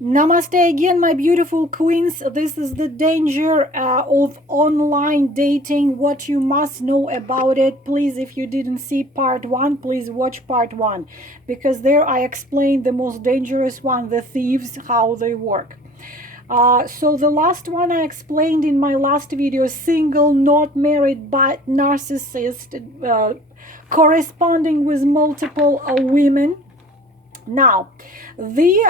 Namaste again, my beautiful queens. This is the danger of online dating, what you must know about it. Please, if you didn't see part one, please watch part one, because there I explained the most dangerous one, the thieves, how they work. So the last one I explained in my last video, single, not married, but narcissist, corresponding with multiple women. Now, the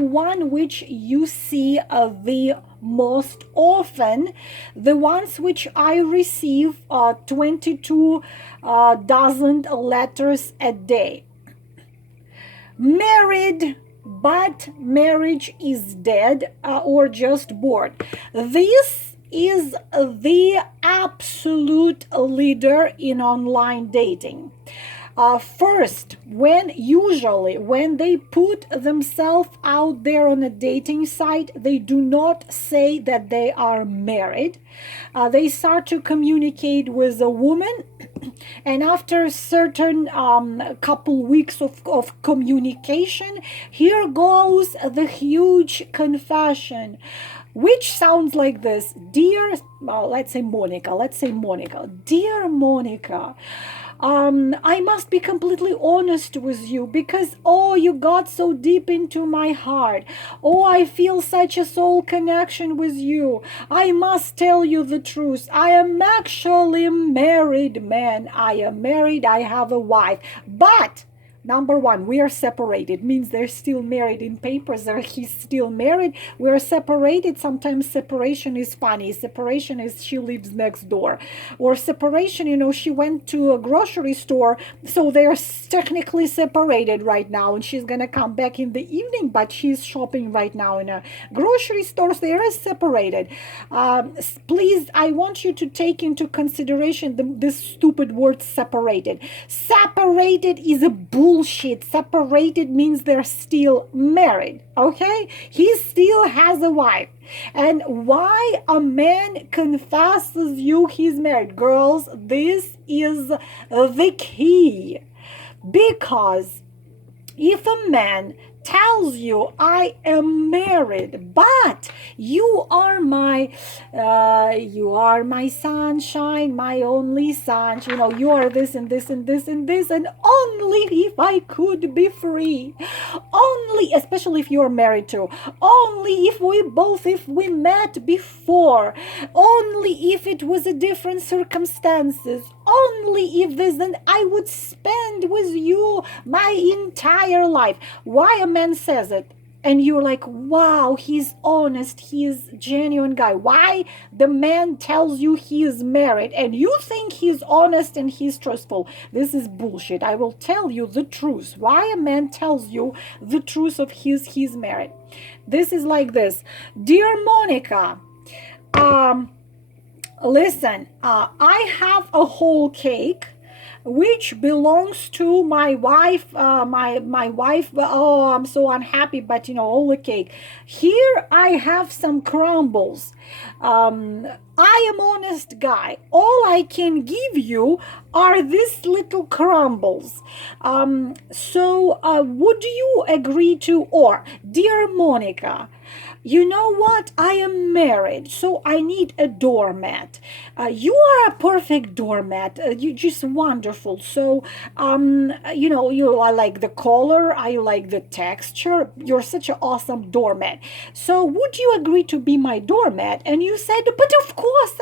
one which you see the most often, the ones which I receive 22 dozen letters a day. Married, but marriage is dead, or just bored. This is the absolute leader in online dating. First, usually when they put themselves out there on a dating site, they do not say that they are married. They start to communicate with a woman, and after a certain couple weeks of communication, here goes the huge confession, which sounds like this. Dear, let's say Monica. Dear Monica, I must be completely honest with you, because you got so deep into my heart. I feel such a soul connection with you. I must tell you the truth. I am actually married, man. I am married. I have a wife. But number one, we are separated, means they're still married in papers, or he's still married. We're separated. Sometimes separation is funny. Separation is she lives next door. Or separation, she went to a grocery store, so they're technically separated right now, and she's going to come back in the evening, but she's shopping right now in a grocery store, so they're separated. Please, I want you to take into consideration this stupid word separated. Separated is a bullshit. Separated means they're still married, okay? He still has a wife. And why a man confesses you he's married? Girls, this is the key. Because if a man tells you I am married, but you are my sunshine, my only sunshine, you are this and this and this and this, and only if I could be free, only, especially if you're married too, only if we met before, only if it was a different circumstances, only if this, then I would spend with you my entire life. Why a man says it, and you're like, wow, he's honest, he is genuine guy. Why the man tells you he is married and you think he's honest and he's truthful? This is bullshit. I will tell you the truth. Why a man tells you the truth of he's married. This is like this. Dear Monica, listen, I have a whole cake which belongs to my wife. My wife, I'm so unhappy, but all the cake. Here I have some crumbles. I am honest guy. All I can give you are these little crumbles. So would you agree to, or dear Monica, you know what? I am married, so I need a doormat. You are a perfect doormat. You just wonderful. So, I like the color. I like the texture. You're such an awesome doormat. So, would you agree to be my doormat? And you said, but of course,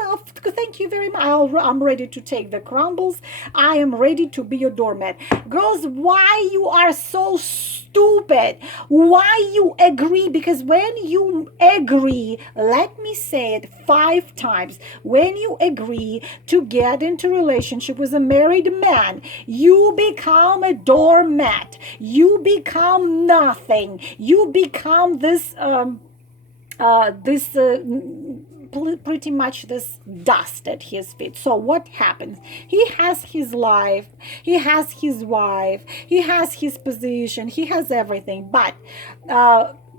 thank you very much. I'm ready to take the crumbles. I am ready to be your doormat. Girls, why you are so stupid? Why you agree? Because when you agree, let me say it 5 times, when you agree to get into relationship with a married man, you become a doormat. You become nothing. You become pretty much this dust at his feet. So what happens? He has his life, he has his wife, he has his position, he has everything, but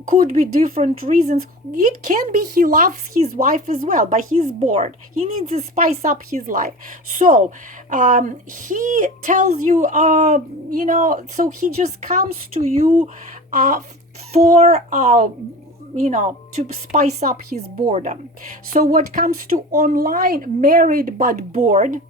could be different reasons. It can be he loves his wife as well, but he's bored. He needs to spice up his life. So he tells you, so he just comes to you for to spice up his boredom. So what comes to online married but bored,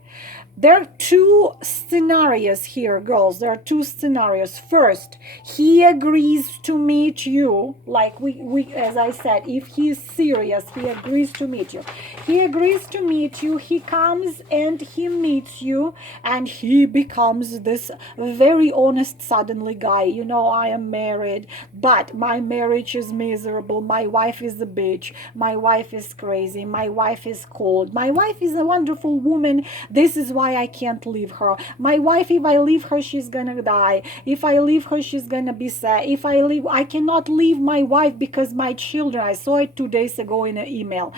there are two scenarios here, girls. There are two scenarios. First, he agrees to meet you, like we as I said, if he is serious, he agrees to meet you. He agrees to meet you, he comes and he meets you, and he becomes this very honest suddenly guy. I am married, but my marriage is miserable. My wife is a bitch. My wife is crazy. My wife is cold. My wife is a wonderful woman. This is why I can't leave her. My wife, if I leave her, she's gonna die. If I leave her, she's gonna be sad. If I cannot leave my wife because my children, I saw it 2 days ago in an email.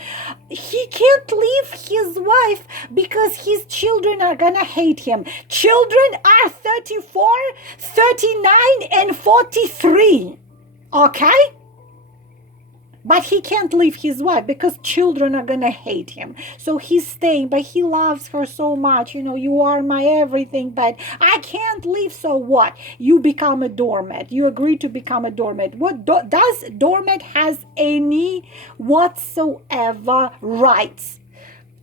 He can't leave his wife because his children are gonna hate him. Children are 34, 39, and 43. Okay? But he can't leave his wife because children are gonna hate him. So he's staying, but he loves her so much. You are my everything, but I can't leave. So what? You become a doormat. You agree to become a doormat. What does doormat has any whatsoever rights?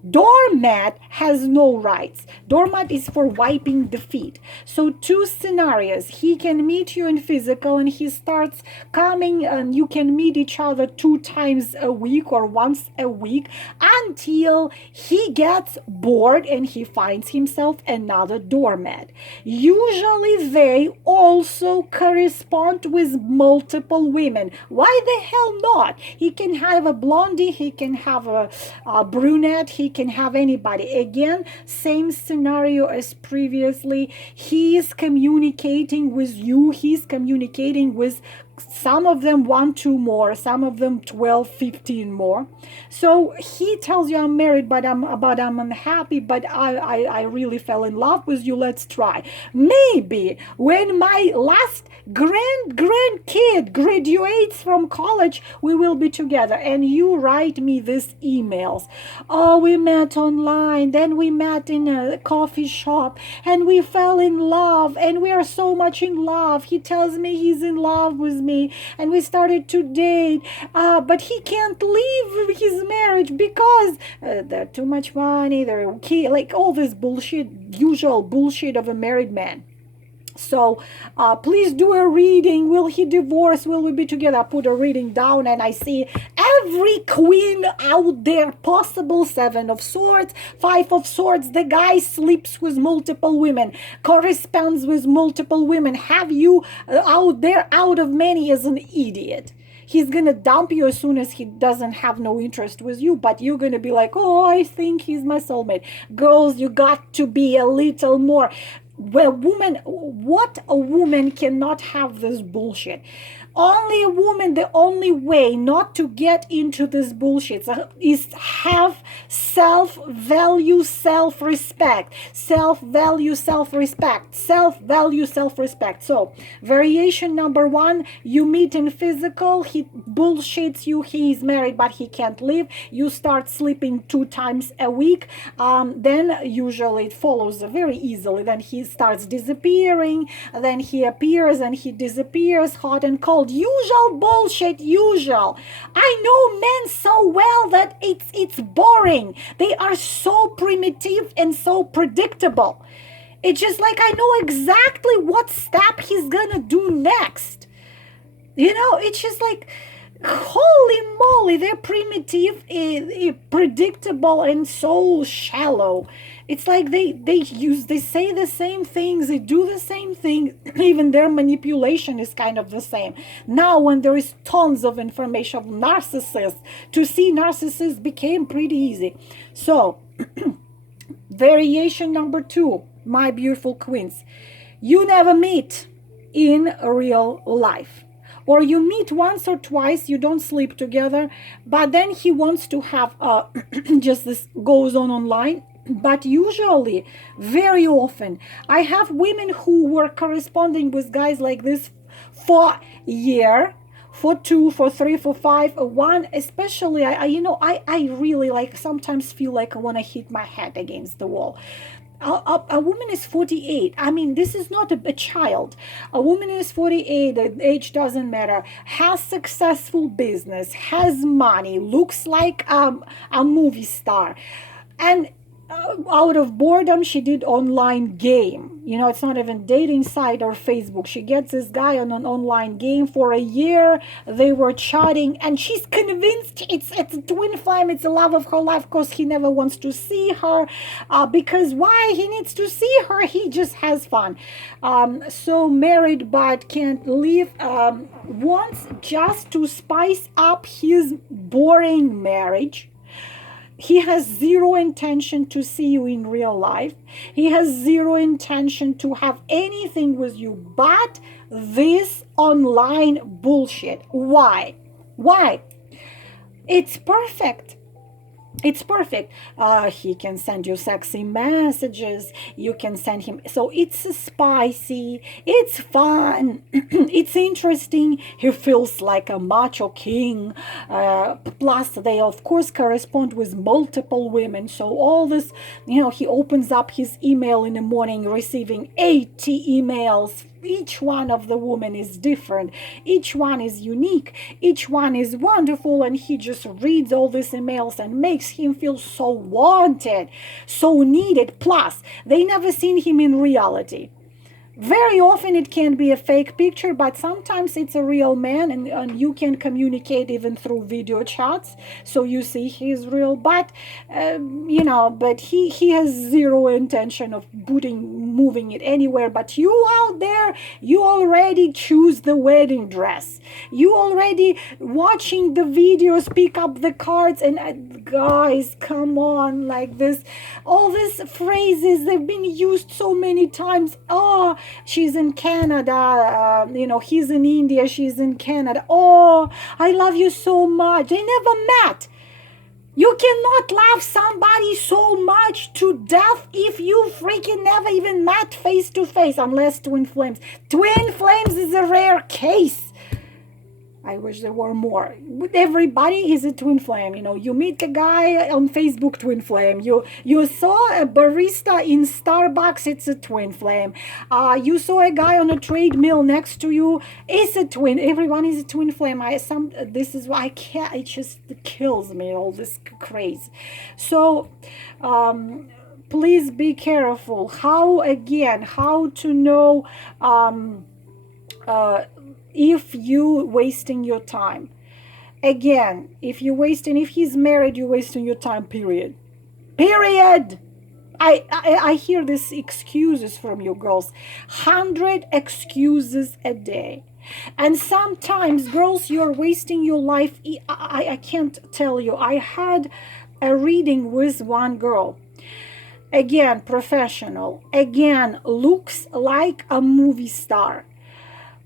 Doormat has no rights. Doormat is for wiping the feet. So two scenarios. He can meet you in physical and he starts coming and you can meet each other 2 times a week or once a week until he gets bored and he finds himself another doormat. Usually they also correspond with multiple women. Why the hell not? He can have a blondie, he can have a brunette, he can have anybody. Again, same scenario as previously. He is communicating with you. He's communicating with some of them 1, 2 more, some of them 12, 15 more. So he tells you, I'm married, but I'm unhappy, but I really fell in love with you. Let's try. Maybe when my last grandkid graduates from college, we will be together. And you write me these emails. Oh, we met online, then we met in a coffee shop, and we fell in love, and we are so much in love. He tells me he's in love with me, and we started to date, but he can't leave his marriage because there's too much money, like all this bullshit, usual bullshit of a married man. So please do a reading. Will he divorce? Will we be together? I put a reading down and I see every queen out there possible. 7 of Swords, 5 of Swords. The guy sleeps with multiple women, corresponds with multiple women. Have you out there out of many as an idiot. He's gonna dump you as soon as he doesn't have no interest with you, but you're gonna be like, oh, I think he's my soulmate. Girls, you got to be a little more. What a woman cannot have this bullshit. Only a woman, the only way not to get into this bullshit is have self-value, self-respect. Self-value, self-respect. Self-value, self-respect. So, variation number 1, you meet in physical, he bullshits you, he is married but he can't leave. You start sleeping 2 times a week. Then usually it follows very easily. Then he starts disappearing, then he appears and he disappears, hot and cold. Usual bullshit, usual. I know men so well that it's boring. They are so primitive and so predictable. It's just like I know exactly what step he's gonna do next. It's just like, holy moly, they're primitive, predictable, and so shallow. It's like they say the same things, they do the same thing, even their manipulation is kind of the same. Now when there is tons of information of narcissists, to see narcissists became pretty easy. So variation number 2, my beautiful queens, you never meet in real life. Or you meet once or twice, you don't sleep together, but then he wants to have just this goes on online. But usually, very often, I have women who were corresponding with guys like this for for 2, for 3, for 5, one. Especially, I really like sometimes feel like I want to hit my head against the wall. A woman is 48. I mean, this is not a child. A woman is 48, the age doesn't matter, has successful business, has money, looks like a movie star. And out of boredom, she did online game. It's not even dating site or Facebook. She gets this guy on an online game for a year. They were chatting, and she's convinced it's a twin flame. It's the love of her life. Of course, he never wants to see her, because why? He needs to see her. He just has fun. So married but can't leave. Wants just to spice up his boring marriage. He has zero intention to see you in real life. He has zero intention to have anything with you but this online bullshit. Why? Why? It's perfect. It's perfect. He can send you sexy messages. You can send him. So it's spicy. It's fun. It's interesting. He feels like a macho king. Plus, they of course correspond with multiple women. So all this, he opens up his email in the morning, receiving 80 emails. Each one of the women is different. Each one is unique. Each one is wonderful. And he just reads all these emails and makes him feel so wanted, so needed. Plus, they never seen him in reality. Very often it can be a fake picture, but sometimes it's a real man, and you can communicate even through video chats, so you see he's real. But but he has zero intention of moving it anywhere. But you out there, you already choose the wedding dress, you already watching the videos, pick up the cards, and guys, come on, like this, all these phrases, they've been used so many times. Oh, she's in Canada, he's in India, she's in Canada. Oh, I love you so much. They never met. You cannot love somebody so much to death if you freaking never even met face to face, unless twin flames. Twin flames is a rare case. I wish there were more. Everybody is a twin flame. You meet a guy on Facebook, twin flame. You saw a barista in Starbucks, it's a twin flame. You saw a guy on a treadmill next to you, it's a twin. Everyone is a twin flame. This is why I can't. It just kills me, all this craze. So please be careful. How to know if you wasting your time. Again, if he's married, you're wasting your time, period. I hear these excuses from you girls, 100 excuses a day. And sometimes, girls, you're wasting your life. I can't tell you. I had a reading with one girl. Again, professional. Again, looks like a movie star.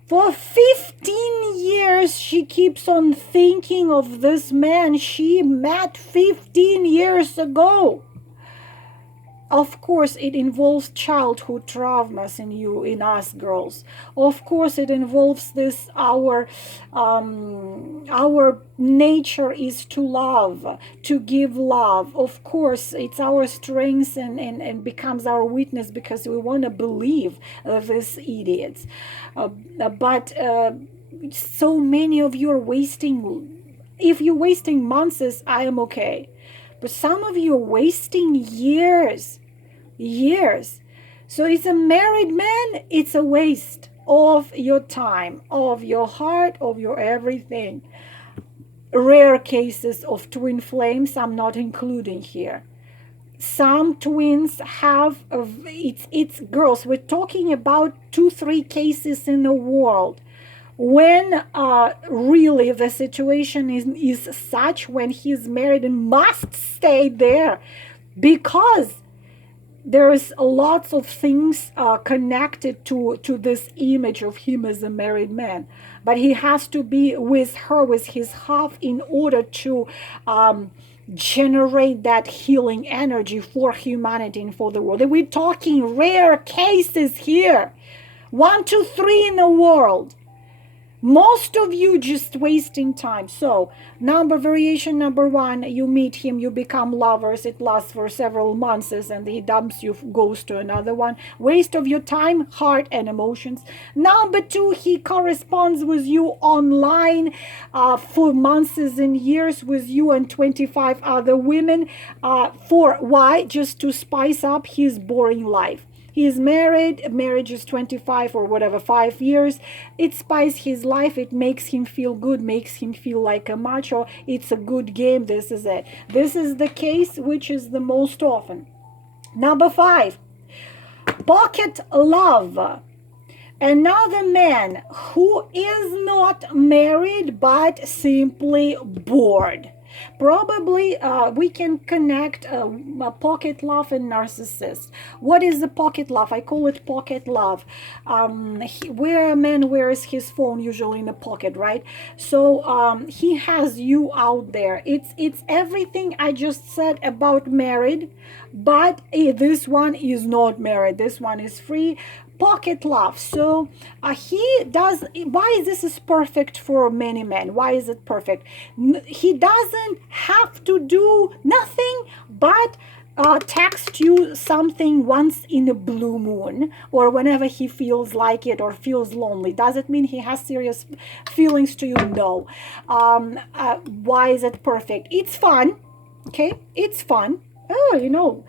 For 15 years, she keeps on thinking of this man she met 15 years ago. Of course, it involves childhood traumas in us girls. Of course, it involves this, our nature is to love, to give love. Of course, it's our strength and becomes our weakness because we want to believe these idiots. But so many of you are wasting. If you're wasting months, I am okay. But some of you are wasting years. So it's a married man, it's a waste of your time, of your heart, of your everything. Rare cases of twin flames I'm not including here. Some twins have, it's girls, we're talking about 2-3 cases in the world. When really the situation is such, when he's married and must stay there, because there's lots of things connected to this image of him as a married man. But he has to be with her, with his half, in order to generate that healing energy for humanity and for the world. And we're talking rare cases here. 1, 2, 3 in the world. Most of you just wasting time. So variation number one, you meet him, you become lovers, it lasts for several months, and he dumps you, goes to another one. Waste of your time, heart, and emotions. Number two, he corresponds with you online for months and years, with you and 25 other women. For why? Just to spice up his boring life. He's married, marriage is 25 or whatever, 5 years. It spices his life, it makes him feel good, makes him feel like a macho. It's a good game, this is it. This is the case which is the most often. Number five, pocket love. Another man who is not married but simply bored. Probably we can connect a pocket love and narcissist. What is the pocket love? I call it pocket love. Where a man wears his phone usually in a pocket, right? So he has you out there. It's everything I just said about married, but this one is not married. This one is free. Pocket love. So he does. Why this is perfect for many men? Why is it perfect? He doesn't have to do nothing but text you something once in a blue moon, or whenever he feels like it or feels lonely. Does it mean he has serious feelings to you? No. Why is it perfect? It's fun. Okay, it's fun. Oh,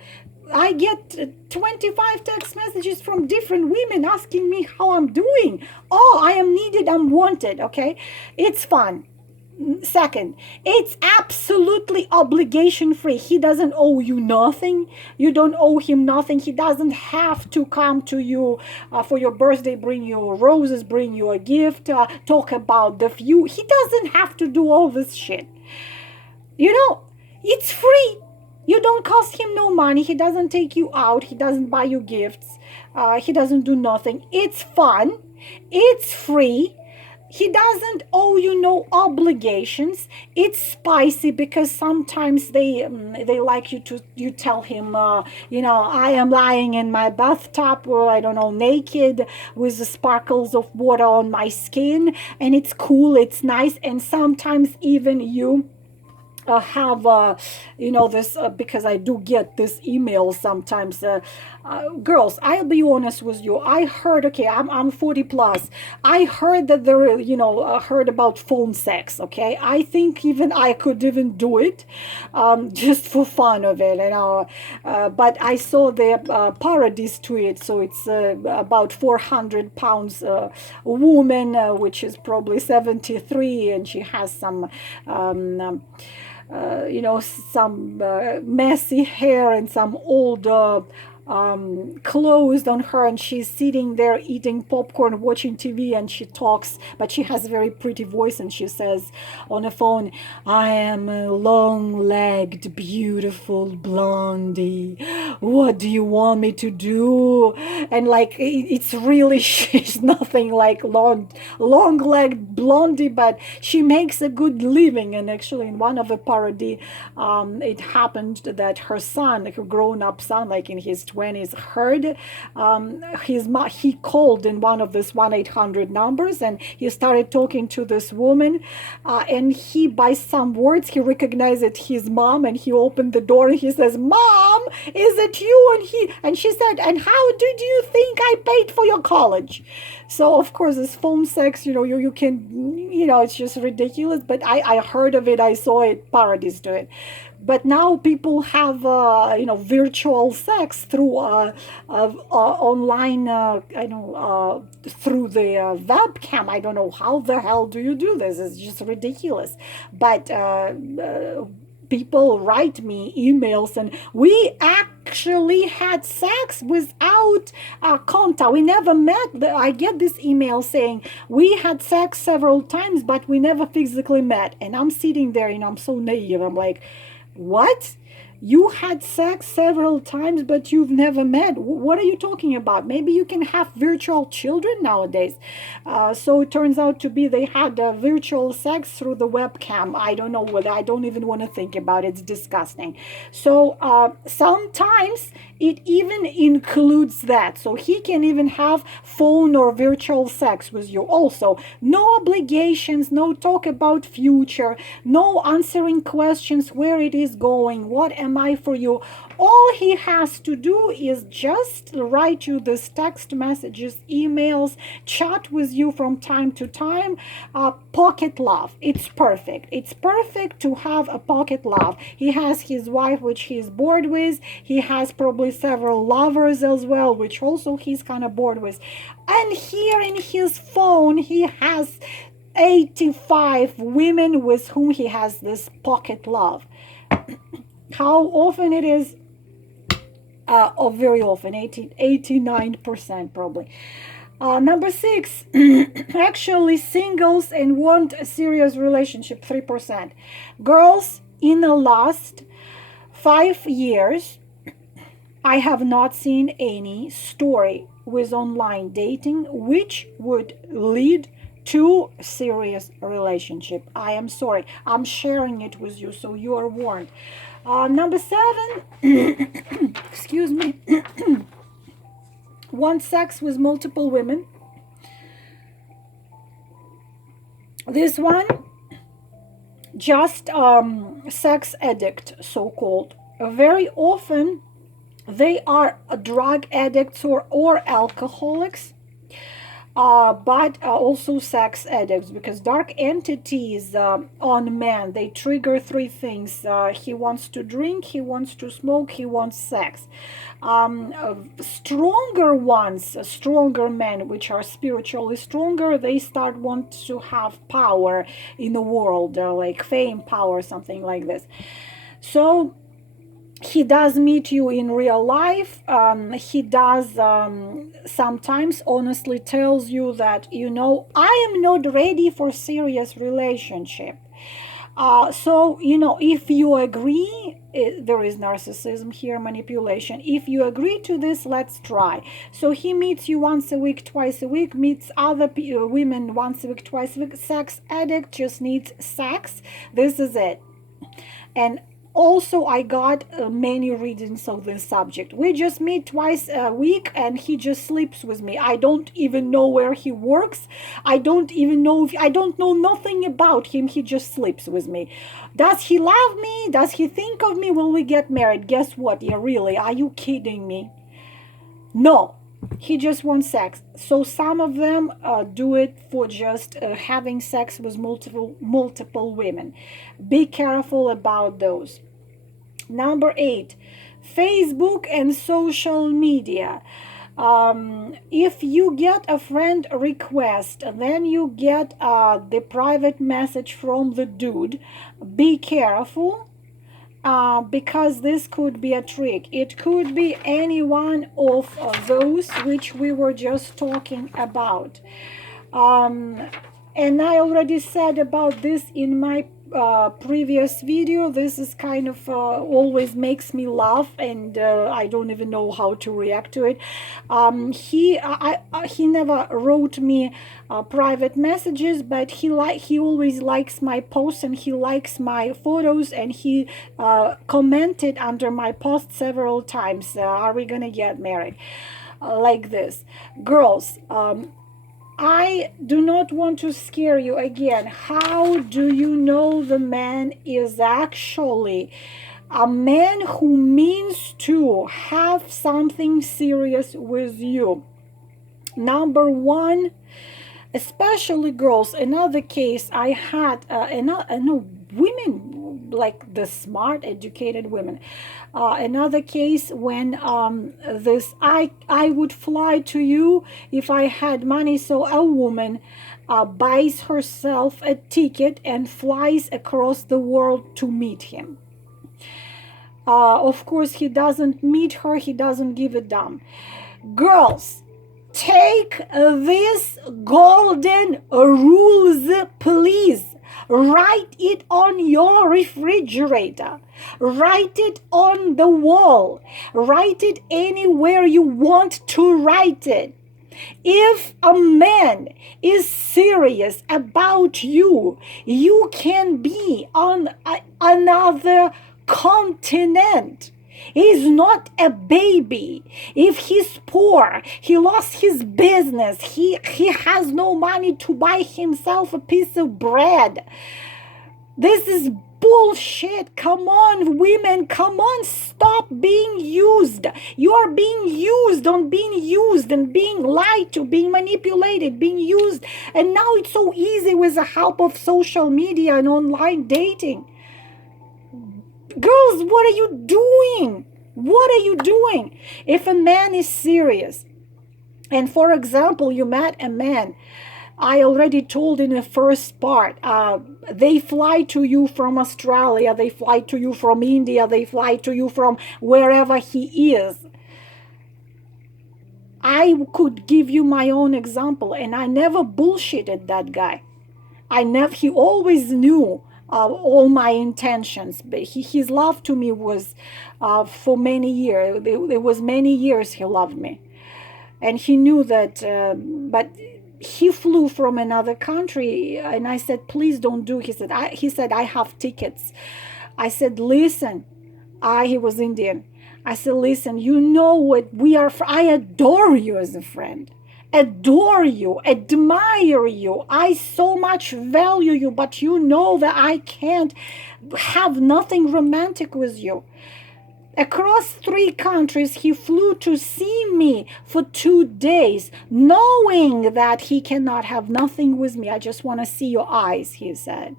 I get 25 text messages from different women asking me how I'm doing. Oh, I am needed, I'm wanted, okay? It's fun. Second, it's absolutely obligation free. He doesn't owe you nothing. You don't owe him nothing. He doesn't have to come to you for your birthday, bring you roses, bring you a gift, talk about the view. He doesn't have to do all this shit. It's free. You don't cost him no money. He doesn't take you out. He doesn't buy you gifts. He doesn't do nothing. It's fun. It's free. He doesn't owe you no obligations. It's spicy because sometimes they like you tell him, I am lying in my bathtub, or I don't know, naked with the sparkles of water on my skin, and it's cool, it's nice, and sometimes even you have this because I do get this email sometimes. Girls, I'll be honest with you. I heard, okay, I'm 40 plus. I heard that there, heard about phone sex. Okay, I think even I could even do it, just for fun of it. But I saw the parodies to it. So it's about 400 pounds woman, which is probably 73, and she has some. Some messy hair and some old clothes on her, and she's sitting there eating popcorn, watching TV, and she talks, but she has a very pretty voice, and she says on the phone, I am a long-legged, beautiful blondie. What do you want me to do? And like, it's really, she's nothing like long-legged blondie, but she makes a good living. And actually in one of the parody, it happened that her son, like a grown-up son, like in his 20s, heard he called in one of this 1-800 numbers, and he started talking to this woman, and he, by some words, he recognized it his mom, and he opened the door and he says, Mom, is it you? And she said, and how did you think I paid for your college? So of course this phone sex, you can, it's just ridiculous, but I heard of it, I saw it, parodies to it. But now people have, virtual sex through online, through the webcam. I don't know how the hell do you do this. It's just ridiculous. But people write me emails, and we actually had sex without contact. We never met. I get this email saying we had sex several times, but we never physically met. And I'm sitting there, I'm so naive. I'm like, what? You had sex several times, but you've never met? What are you talking about? Maybe you can have virtual children nowadays. So it turns out to be they had virtual sex through the webcam. I don't know what. I don't even want to think about it. It's disgusting. So sometimes it even includes that. So he can even have phone or virtual sex with you also. No obligations, no talk about future, no answering questions where it is going, what am I for you. All he has to do is just write you this text messages, emails, chat with you from time to time. Pocket love. It's perfect. It's perfect to have a pocket love. He has his wife, which he's bored with. He has probably several lovers as well, which also he's kind of bored with. And here in his phone, he has 85 women with whom he has this pocket love. How often it is? Very often, 89% probably. Number 6, actually singles and want a serious relationship, 3%. Girls, in the last 5 years, I have not seen any story with online dating which would lead to serious relationship. I am sorry. I'm sharing it with you so you are warned. Number 7, excuse me, want sex with multiple women. This one, just sex addict, so-called. Very often, they are drug addicts or alcoholics. But also sex addicts, because dark entities on man, they trigger 3 things. He wants to drink, he wants to smoke, he wants sex. Stronger ones, stronger men, which are spiritually stronger, they start want to have power in the world, like fame, power, something like this. So he does meet you in real life. He does sometimes honestly tells you that, you know, I am not ready for serious relationship. So, you know, if you agree, there is narcissism here, manipulation. If you agree to this, let's try. So he meets you once a week, twice a week, meets other women once a week, twice a week. Sex addict, just needs sex. This is it. And also, I got many readings of this subject. We just meet twice a week and he just sleeps with me. I don't even know where he works. I don't even know I don't know nothing about him. He just sleeps with me. Does he love me? Does he think of me? Will we get married? Guess what? Yeah, really? Are you kidding me? No. He just wants sex. So some of them do it for just having sex with multiple women. Be careful about those. Number 8, Facebook and social media. If you get a friend request, then you get the private message from the dude. Be careful. Because this could be a trick. It could be any one of those which we were just talking about. And I already said about this in my previous video. This is kind of always makes me laugh, and I don't even know how to react to it. He never wrote me private messages, but he always likes my posts and he likes my photos, and he commented under my post several times. Are we gonna get married? Like this. Girls, I do not want to scare you again. How do you know the man is actually a man who means to have something serious with you? Number 1, especially girls. Another case I had, women, like the smart, educated women. Another case when I would fly to you if I had money. So a woman buys herself a ticket and flies across the world to meet him. Of course, he doesn't meet her. He doesn't give a damn. Girls, take this golden rules, please. Write it on your refrigerator. Write it on the wall. Write it anywhere you want to write it. If a man is serious about you, you can be on another continent. He's not a baby. If he's poor, he lost his business, he has no money to buy himself a piece of bread. This is bullshit. Come on, women, come on, stop being used. You are being used on being used and being lied to, being manipulated, being used. And now it's so easy with the help of social media and online dating. Girls, what are you doing? What are you doing? If a man is serious, and for example, you met a man, I already told in the first part, they fly to you from Australia, they fly to you from India, they fly to you from wherever he is. I could give you my own example, and I never bullshitted that guy. He always knew all my intentions, but his love to me was for many years. It was many years he loved me, and he knew that, but he flew from another country, and I said, please don't do. He said, I have tickets. I said, listen, he was Indian. I said, listen, you know what we are, I adore you as a friend. Adore you, admire you. I so much value you, but you know that I can't have nothing romantic with you. Across 3 countries, he flew to see me for 2 days, knowing that he cannot have nothing with me. I just want to see your eyes, he said.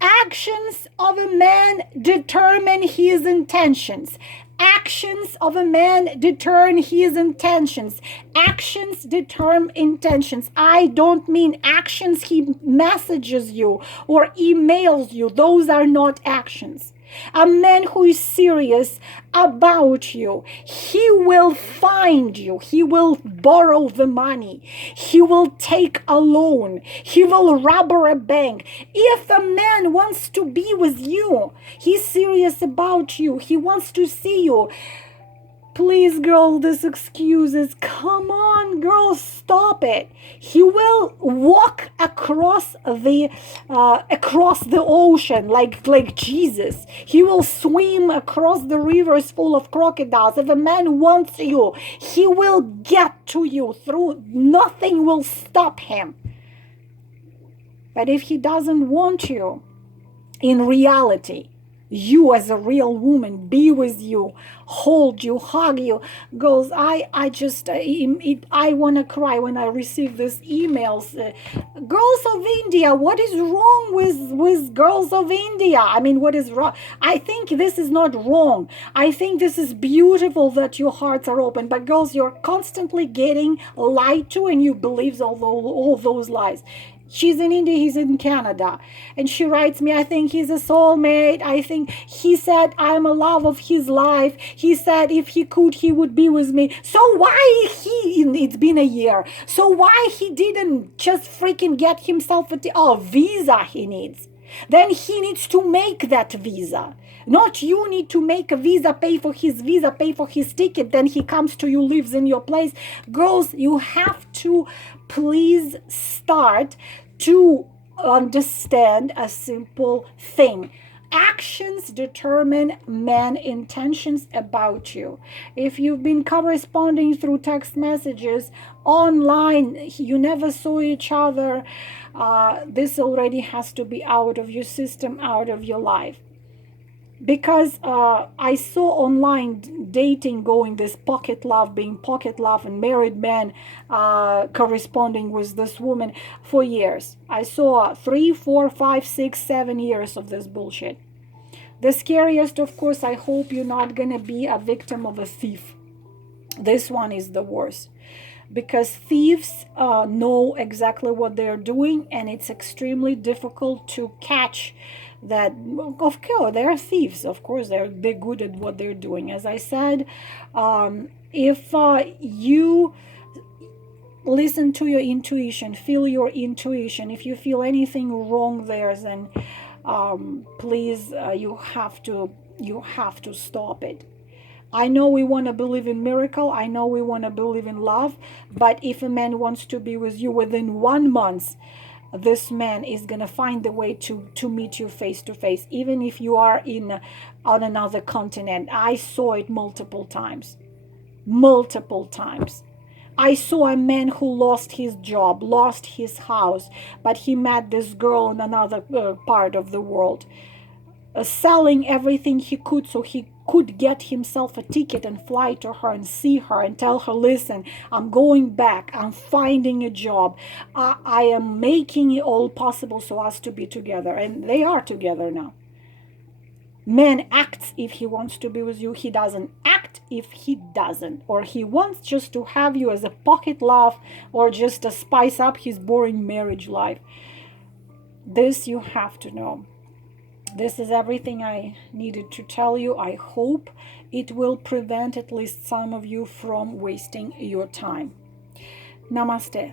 Actions of a man determine his intentions. Actions of a man determine his intentions. Actions determine intentions. I don't mean actions he messages you or emails you. Those are not actions. A man who is serious about you, he will find you. He will borrow the money. He will take a loan. He will rob a bank. If a man wants to be with you, he's serious about you. He wants to see you. Please, girl, this excuses. Come on, girl, stop it. He will walk across the ocean like Jesus. He will swim across the rivers full of crocodiles. If a man wants you, he will get to you through. Nothing will stop him. But if he doesn't want you, in reality, you as a real woman, be with you, hold you, hug you. Girls, I want to cry when I receive these emails. Girls of India, what is wrong with girls of India? I mean, what is wrong? I think this is not wrong. I think this is beautiful that your hearts are open. But girls, you're constantly getting lied to, and you believe all those lies. She's in India, he's in Canada. And she writes me, I think he's a soulmate. I think he said I'm a love of his life. He said if he could, he would be with me. So why it's been a year. So why he didn't just freaking get himself a visa he needs? Then he needs to make that visa. Not you need to make a visa, pay for his ticket. Then he comes to you, lives in your place. Girls, you have to please start to understand a simple thing. Actions determine man intentions about you. If you've been corresponding through text messages, online, you never saw each other, this already has to be out of your system, out of your life. Because I saw online dating going, this pocket love, being pocket love, and married men corresponding with this woman for years. I saw 3, 4, 5, 6, 7 years of this bullshit. The scariest, of course, I hope you're not going to be a victim of a thief. This one is the worst. Because thieves know exactly what they're doing, and it's extremely difficult to catch that. Of course, they're thieves. Of course, they're good at what they're doing. As I said, if you listen to your intuition, feel your intuition. If you feel anything wrong there, then please, you have to stop it. I know we want to believe in miracle. I know we want to believe in love. But if a man wants to be with you within 1 month, this man is gonna find the way to meet you face to face, even if you are on another continent. I saw it multiple times. Multiple times. I saw a man who lost his job, lost his house, but he met this girl in another part of the world, selling everything he could so he could get himself a ticket and fly to her and see her and tell her, listen, I'm going back, I'm finding a job, I am making it all possible so us to be together. And they are together now. Man acts if he wants to be with you. He doesn't act if he doesn't. Or he wants just to have you as a pocket love or just to spice up his boring marriage life. This you have to know. This is everything I needed to tell you. I hope it will prevent at least some of you from wasting your time. Namaste.